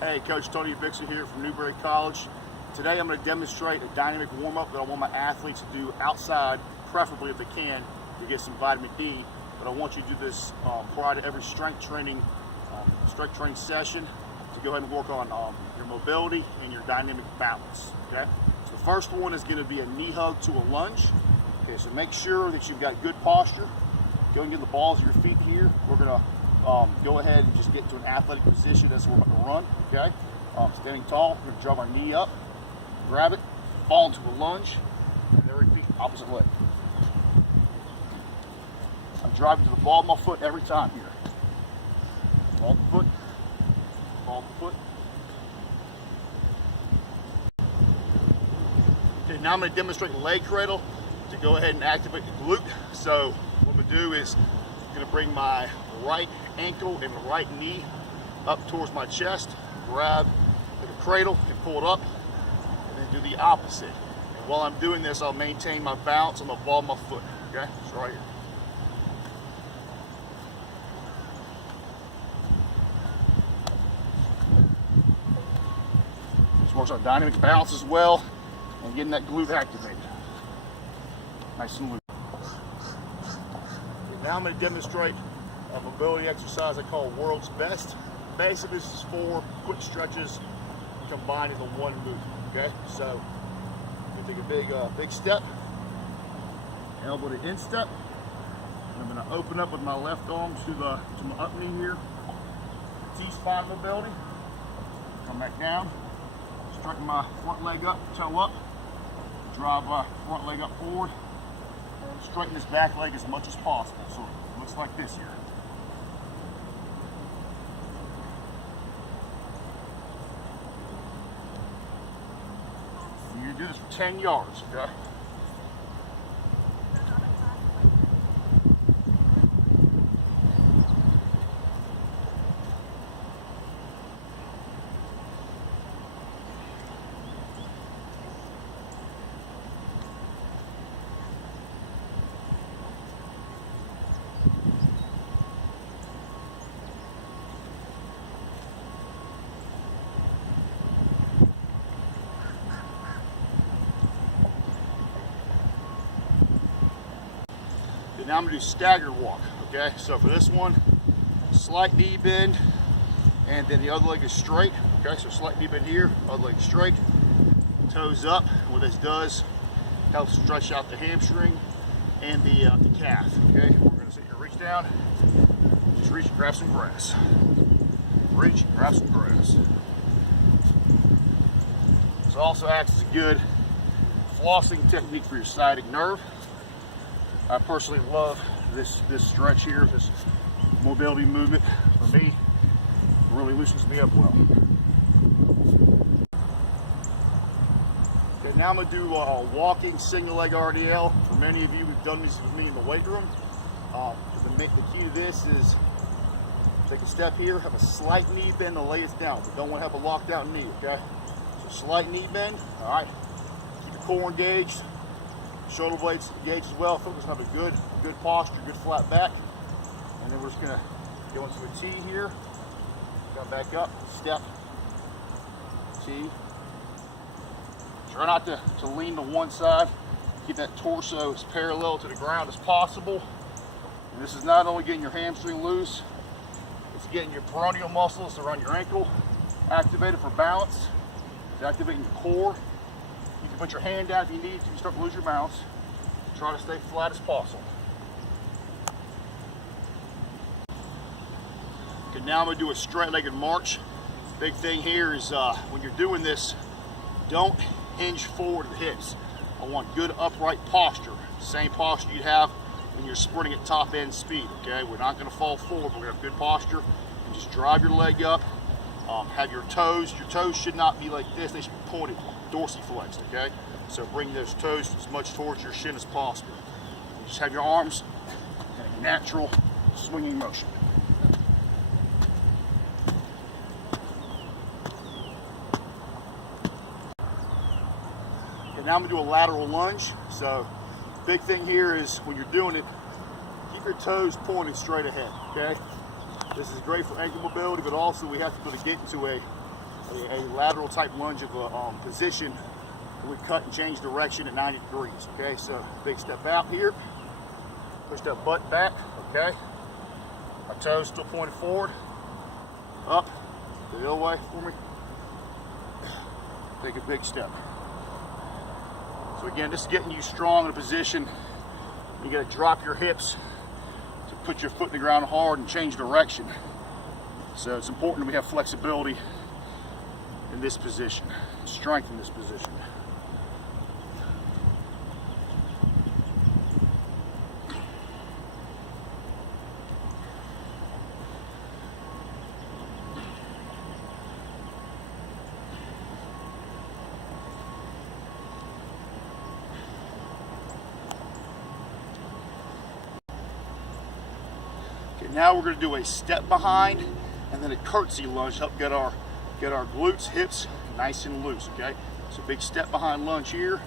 Hey, Coach Tony Bixler here from Newberry College. Today I'm going to demonstrate a dynamic warm-up that I want my athletes to do outside, preferably if they can, to get some vitamin D. But I want you to do this prior to every strength training session to go ahead and work on your mobility and your dynamic balance. Okay. So the first one is going to be a knee hug to a lunge. Okay. So make sure that you've got good posture. Go and get the balls of your feet here. We're going to go ahead and just get into an athletic position as we're about to run. Okay. Standing tall. We're going to drop our knee up, grab it, fall into a lunge, and then repeat opposite leg. I'm driving to the ball of my foot every time here. Ball of the foot, ball of the foot. Okay, now I'm going to demonstrate the leg cradle to go ahead and activate the glute. So what I'm going to do is I'm going to bring my right ankle and the right knee up towards my chest, grab the cradle and pull it up, and then do the opposite. And while I'm doing this, I'll maintain my balance on the ball of my foot. Okay, it's right here. This works on dynamic balance as well and getting that glute activated. Nice and loose. Okay, now I'm going to demonstrate a mobility exercise I call World's Best. Basically, this is 4 quick stretches combined into one movement. Okay, so you take a big step, elbow to instep. I'm going to open up with my left arm to my up knee here. T-spine mobility. Come back down. Straighten my front leg up, toe up. Drive my front leg up forward. Straighten this back leg as much as possible. So it looks like this here. You do this for 10 yards, okay? Now I'm going to do staggered walk, okay? So for this one, slight knee bend, and then the other leg is straight, okay? So slight knee bend here, other leg straight, toes up. What this does, helps stretch out the hamstring and the calf, okay? We're going to sit here, reach down, just reach and grab some grass. Reach and grab some grass. This also acts as a good flossing technique for your sciatic nerve. I personally love this stretch here, this mobility movement. For me, it really loosens me up well. Okay, now I'm going to do a walking single leg RDL. For many of you who've done this with me in the weight room, the key to this is take a step here, have a slight knee bend to lay it down. We don't want to have a locked out knee, okay? So slight knee bend, all right. Keep the core engaged. Shoulder blades engaged as well. Focus on having a good posture, good flat back. And then we're just gonna go into a T here. Come back up, step, T. Try not to lean to one side. Keep that torso as parallel to the ground as possible. And this is not only getting your hamstring loose, it's getting your peroneal muscles around your ankle activated for balance. It's activating your core. You can put your hand out if you need to. You start to lose your balance. Try to stay flat as possible. Okay, now I'm going to do a straight-legged march. Big thing here is when you're doing this, don't hinge forward at the hips. I want good upright posture. Same posture you'd have when you're sprinting at top end speed. Okay, we're not going to fall forward, but we're going to have good posture. And just drive your leg up. Have your toes should not be like this, they should be pointed, dorsiflexed, okay? So bring those toes as much towards your shin as possible. Just have your arms in a natural swinging motion. Okay, now I'm gonna do a lateral lunge. So big thing here is when you're doing it, keep your toes pointed straight ahead, okay? This is great for ankle mobility, but also we have to be able to get into a a lateral type lunge of a position. We cut and change direction at 90 degrees, okay? So big step out here, push that butt back, okay? My toes still pointed forward, up, the other way for me. Take a big step. So again, this is getting you strong in a position. You gotta drop your hips to put your foot in the ground hard and change direction. So it's important that we have flexibility in this position, strength in this position. Okay, now we're going to do a step behind and then a curtsy lunge to help get our glutes, hips nice and loose, okay? So big step behind lunge here.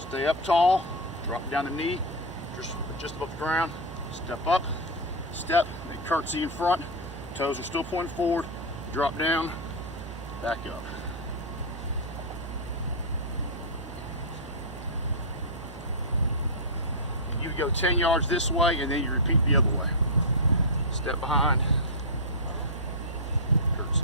Stay up tall, drop down the knee, just above the ground. Step up, step, then curtsy in front. Toes are still pointing forward. Drop down, back up. And you go 10 yards this way and then you repeat the other way. Step behind, curtsy.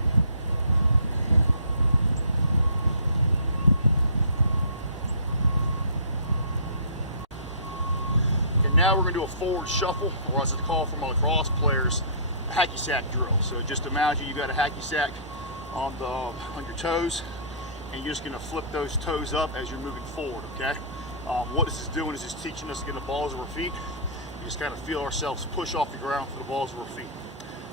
And now we're going to do a forward shuffle, or as it's called for my lacrosse players, a hacky sack drill. So just imagine you got a hacky sack on your toes, and you're just going to flip those toes up as you're moving forward, okay? What this is doing is just teaching us to get the balls of our feet. You just kind of feel ourselves push off the ground for the balls of our feet.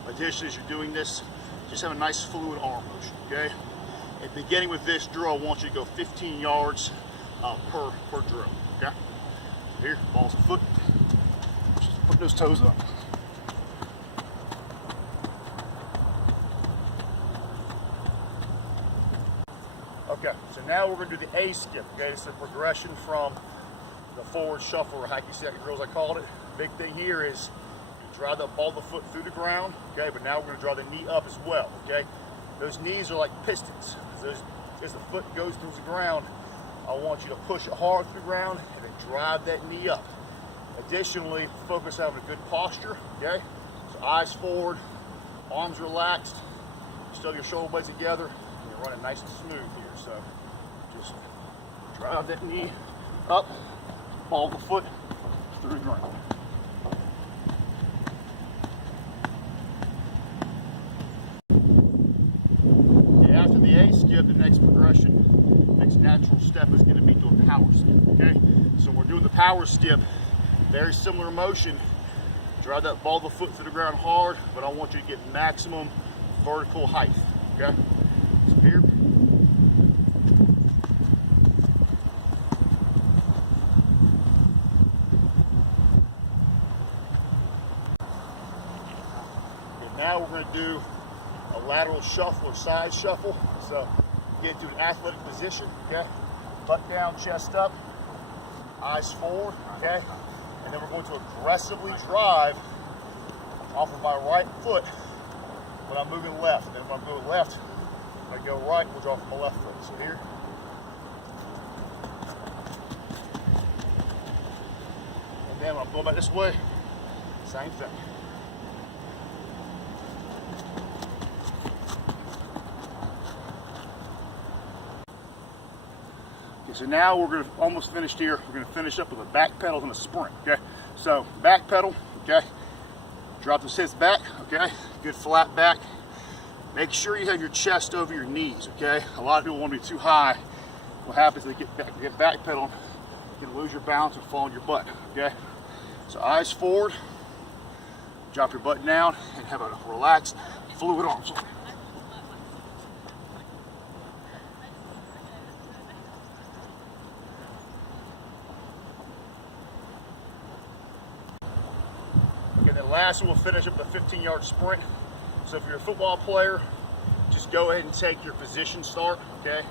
Additionally, as you're doing this, just have a nice fluid arm motion, okay? And beginning with this drill, I want you to go 15 yards per drill, okay? So here, balls of foot, just put those toes up. Okay, so now we're gonna do the A skip, okay? It's a progression from the forward shuffle or hacky sack drills, I called it. Big thing here is you drive the ball of the foot through the ground, okay? But now we're gonna draw the knee up as well, okay? Those knees are like pistons. As the foot goes through the ground, I want you to push it hard through the ground and then drive that knee up. Additionally, focus on having a good posture, okay? So eyes forward, arms relaxed, still your shoulder blades together, and you're running nice and smooth here. So just drive that knee up, ball of the foot through the ground. Okay, after the A skip, the next progression, next natural step is going to be to a power skip, okay? So we're doing the power skip, very similar motion. Drive that ball of the foot through the ground hard, but I want you to get maximum vertical height, okay? So here. Now we're going to do a lateral shuffle or side shuffle. So get into an athletic position, okay? Butt down, chest up, eyes forward, okay? And then we're going to aggressively drive off of my right foot when I'm moving left. And then when I'm going left, when I go right, we'll draw from my left foot. So here. And then when I'm going back this way, same thing. So now we're going to almost finished here. We're going to finish up with a back pedal and a sprint, okay? So back pedal, okay? Drop the hips back, okay? Good flat back. Make sure you have your chest over your knees, okay? A lot of people want to be too high. What happens is they get back pedal, you can lose your balance and fall on your butt, okay? So eyes forward, drop your butt down, and have a relaxed, fluid arm. And then lastly, we'll finish up with a 15-yard sprint. So if you're a football player, just go ahead and take your position start, okay?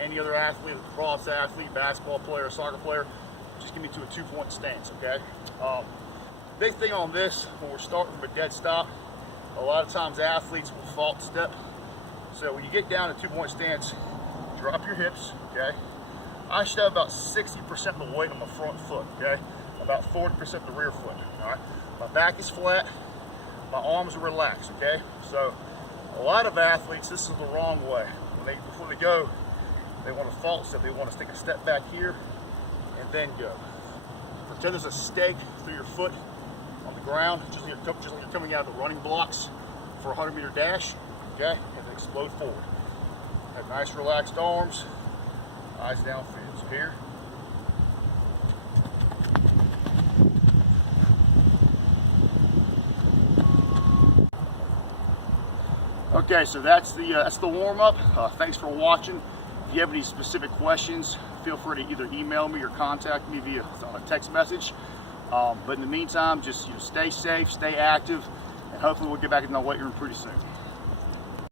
Any other athlete, lacrosse athlete, basketball player, soccer player, just give me to a 2-point stance, okay? Big thing on this, when we're starting from a dead stop, a lot of times athletes will fault step. So when you get down to 2-point stance, drop your hips, okay? I should have about 60% of the weight on the front foot, okay? About 40% the rear foot, all right? My back is flat, my arms are relaxed, okay? So a lot of athletes, this is the wrong way. Before they go, they want to false step. They want to take a step back here and then go. Pretend there's a stake through your foot on the ground, just like you're coming out of the running blocks for a 100-meter dash, okay? And then explode forward. Have nice relaxed arms, eyes downfield. So here. Okay, so that's the warm-up. Thanks for watching. If you have any specific questions, feel free to either email me or contact me via a text message. But in the meantime, just stay safe, stay active, and hopefully we'll get back in the weight room pretty soon.